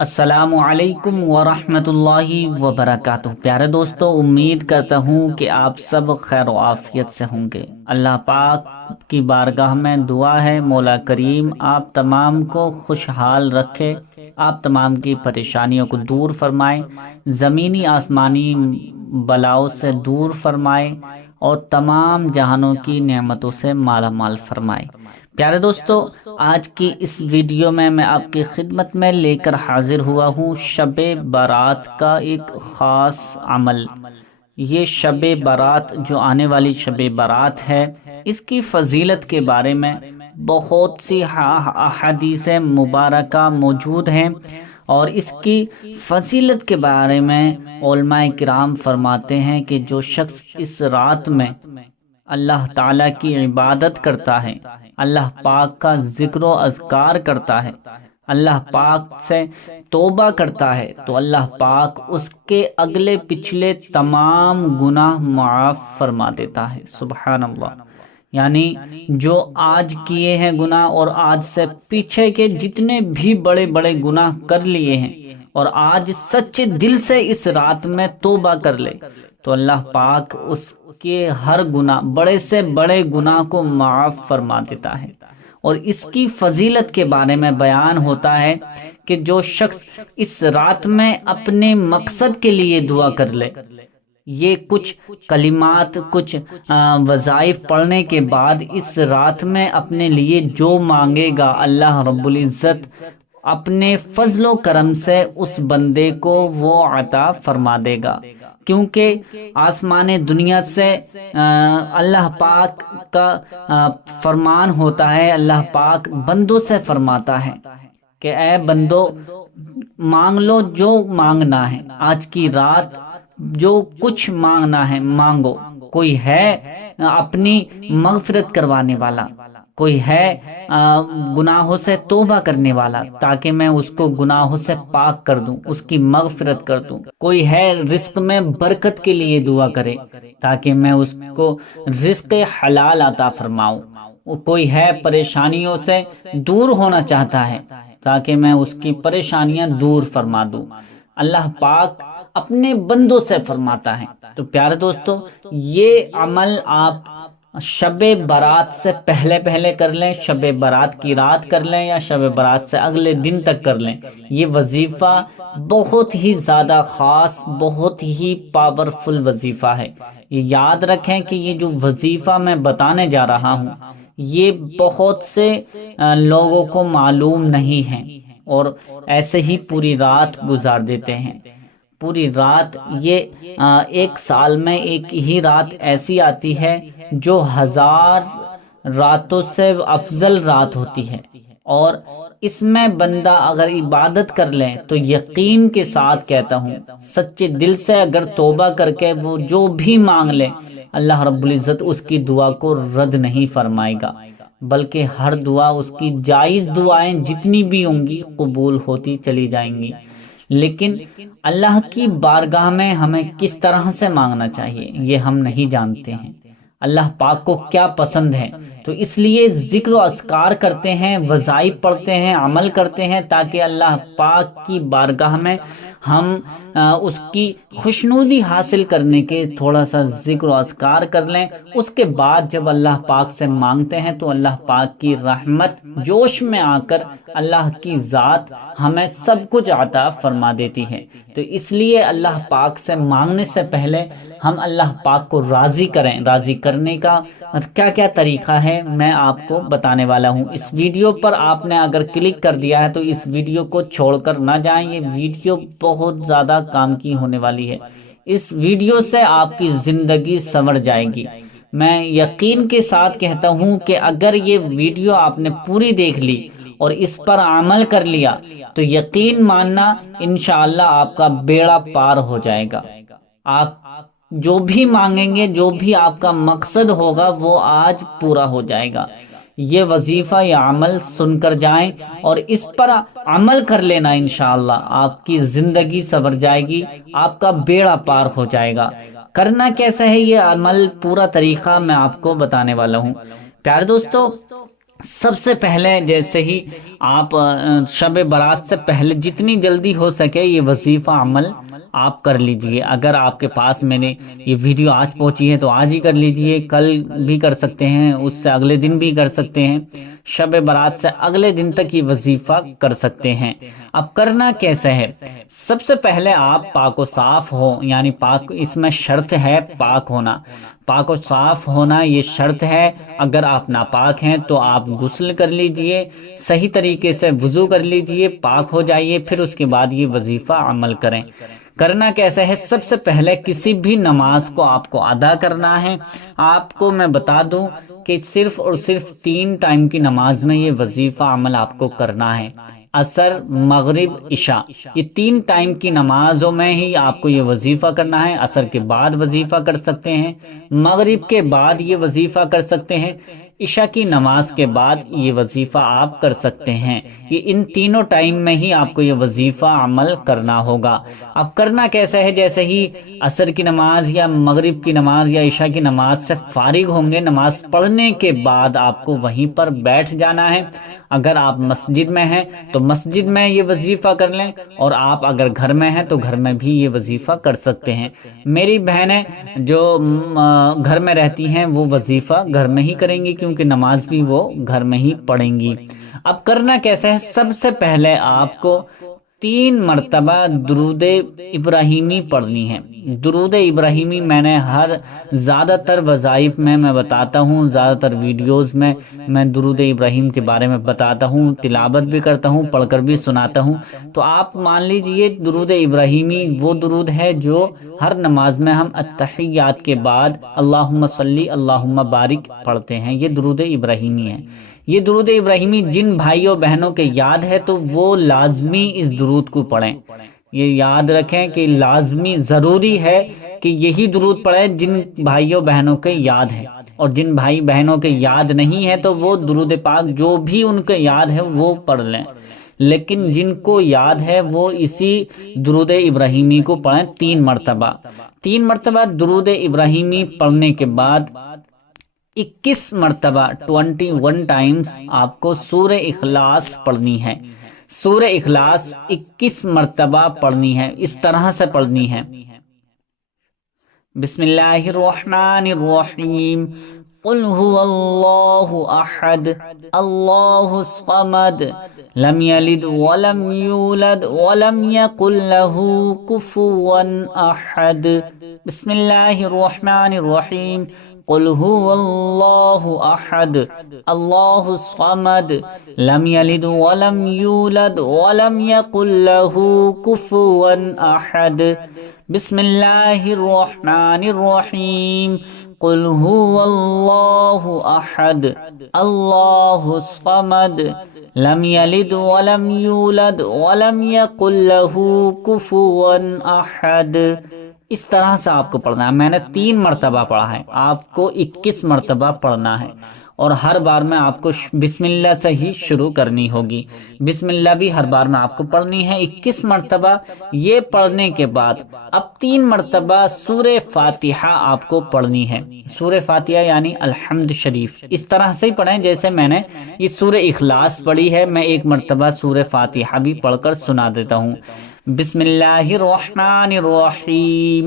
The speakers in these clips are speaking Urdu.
السلام علیکم ورحمۃ اللہ وبرکاتہ۔ پیارے دوستو، امید کرتا ہوں کہ آپ سب خیر و عافیت سے ہوں گے۔ اللہ پاک کی بارگاہ میں دعا ہے، مولا کریم آپ تمام کو خوشحال رکھے، آپ تمام کی پریشانیوں کو دور فرمائے، زمینی آسمانی بلاؤں سے دور فرمائے اور تمام جہانوں کی نعمتوں سے مالا مال فرمائے۔ پیارے دوستو، آج کی اس ویڈیو میں آپ کی خدمت میں لے کر حاضر ہوا ہوں شب برات کا ایک خاص عمل۔ یہ شب برات جو آنے والی شب برات ہے، اس کی فضیلت کے بارے میں بہت سی احادیث مبارکہ موجود ہیں، اور اس کی فضیلت کے بارے میں علماء کرام فرماتے ہیں کہ جو شخص اس رات میں اللہ تعالیٰ کی عبادت کرتا ہے، اللہ پاک کا ذکر و اذکار کرتا ہے، اللہ پاک سے توبہ کرتا ہے، تو اللہ پاک اس کے اگلے پچھلے تمام گناہ معاف فرما دیتا ہے۔ سبحان اللہ۔ یعنی جو آج کیے ہیں گناہ اور آج سے پیچھے کے جتنے بھی بڑے بڑے گناہ کر لیے ہیں، اور آج سچے دل سے اس رات میں توبہ کر لے، تو اللہ پاک اس کے ہر گناہ، بڑے سے بڑے گناہ کو معاف فرما دیتا ہے۔ اور اس کی فضیلت کے بارے میں بیان ہوتا ہے کہ جو شخص اس رات میں اپنے مقصد کے لیے دعا کر لے، یہ کچھ کلمات، کچھ وظائف پڑھنے کے بعد اس رات میں اپنے لیے جو مانگے گا، اللہ رب العزت اپنے فضل و کرم سے اس بندے کو وہ عطا فرما دے گا، کیونکہ آسمان دنیا سے اللہ پاک کا فرمان ہوتا ہے، اللہ پاک بندوں سے فرماتا ہے کہ اے بندو، مانگ لو جو مانگنا ہے، آج کی رات جو کچھ مانگنا ہے مانگو۔ کوئی ہے اپنی مغفرت کروانے والا، کوئی ہے گناہوں سے توبہ کرنے والا تاکہ میں اس کو گناہوں سے پاک کر دوں، اس کی مغفرت کر دوں۔ کوئی ہے رزق میں برکت کے لیے دعا کرے تاکہ میں اس کو رزق حلال عطا فرماؤں۔ کوئی ہے پریشانیوں سے دور ہونا چاہتا ہے تاکہ میں اس کی پریشانیاں دور فرما دوں۔ اللہ پاک اپنے بندوں سے فرماتا ہے۔ تو پیارے دوستو، یہ عمل آپ شب برات سے پہلے کر لیں، شب برات کی رات کر لیں یا شب برات سے اگلے دن تک کر لیں۔ یہ وظیفہ بہت ہی زیادہ خاص، بہت ہی پاورفل وظیفہ ہے۔ یہ یاد رکھیں کہ یہ جو وظیفہ میں بتانے جا رہا ہوں، یہ بہت سے لوگوں کو معلوم نہیں ہے، اور ایسے ہی پوری رات گزار دیتے ہیں۔ پوری رات، یہ ایک سال میں ایک ہی رات ایسی آتی ہے جو 1000 راتوں سے افضل رات ہوتی ہے، اور اس میں بندہ اگر عبادت کر لے تو یقین کے ساتھ کہتا ہوں، سچے دل سے اگر توبہ کر کے وہ جو بھی مانگ لے، اللہ رب العزت اس کی دعا کو رد نہیں فرمائے گا، بلکہ ہر دعا، اس کی جائز دعائیں جتنی بھی ہوں گی، قبول ہوتی چلی جائیں گی۔ لیکن اللہ کی بارگاہ میں ہمیں کس طرح سے مانگنا چاہیے یہ ہم نہیں جانتے ہیں، اللہ پاک کو کیا پسند ہے، تو اس لیے ذکر و اذکار کرتے ہیں، وظائف پڑھتے ہیں، عمل کرتے ہیں، تاکہ اللہ پاک کی بارگاہ میں ہم اس کی خوشنودی حاصل کرنے کے تھوڑا سا ذکر و اذکار کر لیں۔ اس کے بعد جب اللہ پاک سے مانگتے ہیں تو اللہ پاک کی رحمت جوش میں آ کر اللہ کی ذات ہمیں سب کچھ عطا فرما دیتی ہے۔ تو اس لیے اللہ پاک سے مانگنے سے پہلے ہم اللہ پاک کو راضی کریں۔ راضی کرنے کا کیا کیا طریقہ ہے میں آپ کو بتانے والا ہوں۔ اس ویڈیو پر آپ نے اگر کلک کر دیا ہے تو اس ویڈیو کو چھوڑ کر نہ جائیں، یہ ویڈیو بہت زیادہ کام کی ہونے والی ہے۔ اس ویڈیو سے آپ کی زندگی سنور جائے گی۔ میں یقین کے ساتھ کہتا ہوں کہ اگر یہ ویڈیو آپ نے پوری دیکھ لی اور اس پر عمل کر لیا تو یقین ماننا انشاءاللہ آپ کا بیڑا پار ہو جائے گا۔ آپ جو بھی مانگیں گے، جو بھی آپ کا مقصد ہوگا، وہ آج پورا ہو جائے گا۔ یہ وظیفہ، یہ عمل سن کر جائیں اور اس پر عمل کر لینا، انشاءاللہ آپ کی زندگی سنور جائے گی، آپ کا بیڑا پار ہو جائے گا۔ کرنا کیسا ہے یہ عمل، پورا طریقہ میں آپ کو بتانے والا ہوں۔ پیارے دوستو، سب سے پہلے جیسے ہی آپ شب برات سے پہلے جتنی جلدی ہو سکے یہ وظیفہ عمل آپ کر لیجئے۔ اگر آپ کے پاس میں نے یہ ویڈیو آج پہنچی ہے تو آج ہی کر لیجئے، کل بھی کر سکتے ہیں، اس سے اگلے دن بھی کر سکتے ہیں، شب برات سے اگلے دن تک یہ وظیفہ کر سکتے ہیں۔ اب کرنا کیسے ہے؟ سب سے پہلے آپ پاک و صاف ہو، یعنی پاک، اس میں شرط ہے پاک ہونا، پاک و صاف ہونا یہ شرط ہے۔ اگر آپ ناپاک ہیں تو آپ غسل کر لیجئے، صحیح طریقے سے وضو کر لیجئے، پاک ہو جائیے، پھر اس کے بعد یہ وظیفہ عمل کریں۔ کرنا کیسے ہے؟ سب سے پہلے کسی بھی نماز کو آپ کو ادا کرنا ہے۔ آپ کو میں بتا دوں کہ صرف اور صرف 3 ٹائم کی نماز میں یہ وظیفہ عمل آپ کو کرنا ہے، عصر، مغرب، عشاء، یہ 3 ٹائم کی نمازوں میں ہی آپ کو یہ وظیفہ کرنا ہے۔ عصر کے بعد وظیفہ کر سکتے ہیں، مغرب کے بعد یہ وظیفہ کر سکتے ہیں، عشاء کی نماز کے بعد یہ وظیفہ آپ کر سکتے ہیں۔ یہ ان تینوں ٹائم میں ہی آپ کو یہ وظیفہ عمل کرنا ہوگا۔ اب کرنا کیسا ہے؟ جیسے ہی عصر کی نماز یا مغرب کی نماز یا عشاء کی نماز سے فارغ ہوں گے، نماز پڑھنے کے بعد آپ کو وہیں پر بیٹھ جانا ہے۔ اگر آپ مسجد میں ہیں تو مسجد میں یہ وظیفہ کر لیں، اور آپ اگر گھر میں ہیں تو گھر میں بھی یہ وظیفہ کر سکتے ہیں۔ میری بہنیں جو گھر میں رہتی ہیں وہ وظیفہ گھر میں ہی کریں گی، کیونکہ نماز بھی وہ گھر میں ہی پڑھیں گی۔ اب کرنا کیسا ہے؟ سب سے پہلے آپ کو 3 مرتبہ درود ابراہیمی پڑھنی ہے۔ درود ابراہیمی میں نے زیادہ تر وظائف میں بتاتا ہوں، زیادہ تر ویڈیوز میں درود ابراہیم کے بارے میں بتاتا ہوں، تلاوت بھی کرتا ہوں، پڑھ کر بھی سناتا ہوں۔ تو آپ مان لیجئے درود ابراہیمی وہ درود ہے جو ہر نماز میں ہم التحیات کے بعد اللہم صلی اللہم بارک پڑھتے ہیں، یہ درود ابراہیمی ہے۔ یہ درود ابراہیمی جن بھائیوں بہنوں کے یاد ہے تو وہ لازمی اس درود کو پڑھیں۔ یہ یاد رکھیں کہ لازمی ضروری ہے کہ یہی درود پڑھیں جن بھائیوں بہنوں کے یاد ہے، اور جن بھائی بہنوں کے یاد نہیں ہے تو وہ درود پاک جو بھی ان کے یاد ہے وہ پڑھ لیں، لیکن جن کو یاد ہے وہ اسی درود ابراہیمی کو پڑھیں 3 مرتبہ۔ 3 مرتبہ درود ابراہیمی پڑھنے کے بعد 21 مرتبہ 21 ٹائمز آپ کو سورہ اخلاص پڑھنی ہے۔ سورہ اخلاص 21 مرتبہ پڑھنی ہے، اس طرح سے پڑھنی ہے: بسم اللہ الرحمن الرحیم، قل هو اللہ احد اللہ الصمد لم یلد ولم یولد ولم یکن له کفوا احد۔ بسم اللہ الرحمن الرحیم، قل هو اللہ احد اللہ الصمد لم یلد ولم یولد ولم یکن له کفوا احد۔ بسم اللہ الرحمن الرحیم، قل هو اللہ احد اللہ الصمد لم یلد ولم یولد ولم یکن له کفوا احد۔ اس طرح سے آپ کو پڑھنا ہے۔ میں نے 3 مرتبہ پڑھا ہے، آپ کو 21 مرتبہ پڑھنا ہے، اور ہر بار میں آپ کو بسم اللہ سے ہی شروع کرنی ہوگی۔ بسم اللہ بھی ہر بار میں آپ کو پڑھنی ہے 21 مرتبہ۔ یہ پڑھنے کے بعد اب 3 مرتبہ سورہ فاتحہ آپ کو پڑھنی ہے۔ سورہ فاتحہ یعنی الحمد شریف اس طرح سے ہی پڑھیں جیسے میں نے یہ سورہ اخلاص پڑھی ہے۔ میں 1 مرتبہ سورہ فاتحہ بھی پڑھ کر سنا دیتا ہوں: بسم اللہ الرحمن الرحیم،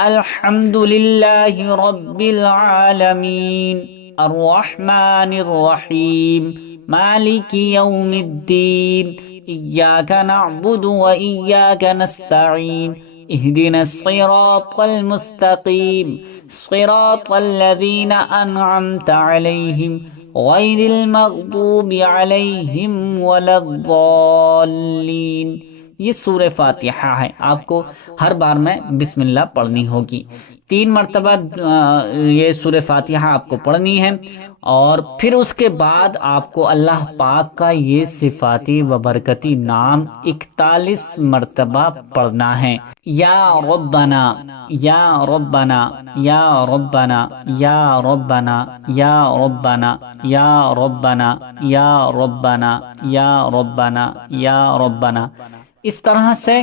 الحمد للہ رب العالمین، الرحمن الرحیم، مالک یوم الدین، ایاک نعبد و ایاک نستعین، اہدنا الصراط المستقیم، صراط الذین انعمت علیہم غیر المغضوب علیہم ولا الضالین۔ یہ سورہ فاتحہ ہے، آپ کو ہر بار میں بسم اللہ پڑھنی ہوگی۔ 3 مرتبہ یہ سورہ فاتحہ آپ کو پڑھنی ہے، اور پھر اس کے بعد آپ کو اللہ پاک کا یہ صفاتی و برکتی نام 41 مرتبہ پڑھنا ہے: یا ربنا یا ربنا یا ربنا یا ربنا یا ربنا یا ربنا یا ربنا یا ربنا یا ربنا۔ اس طرح سے